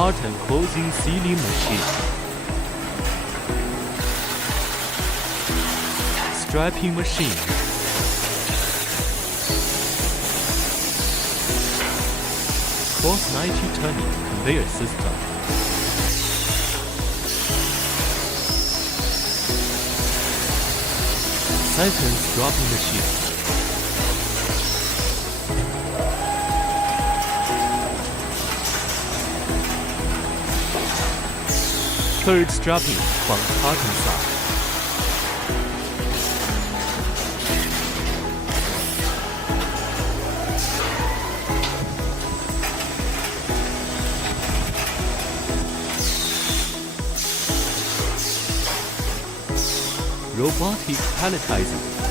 Carton clothing sealing machine. Strapping machine. Cross 90 turning conveyor system. Second dropping machine. Third strapping from carton side. Robotic palletizing.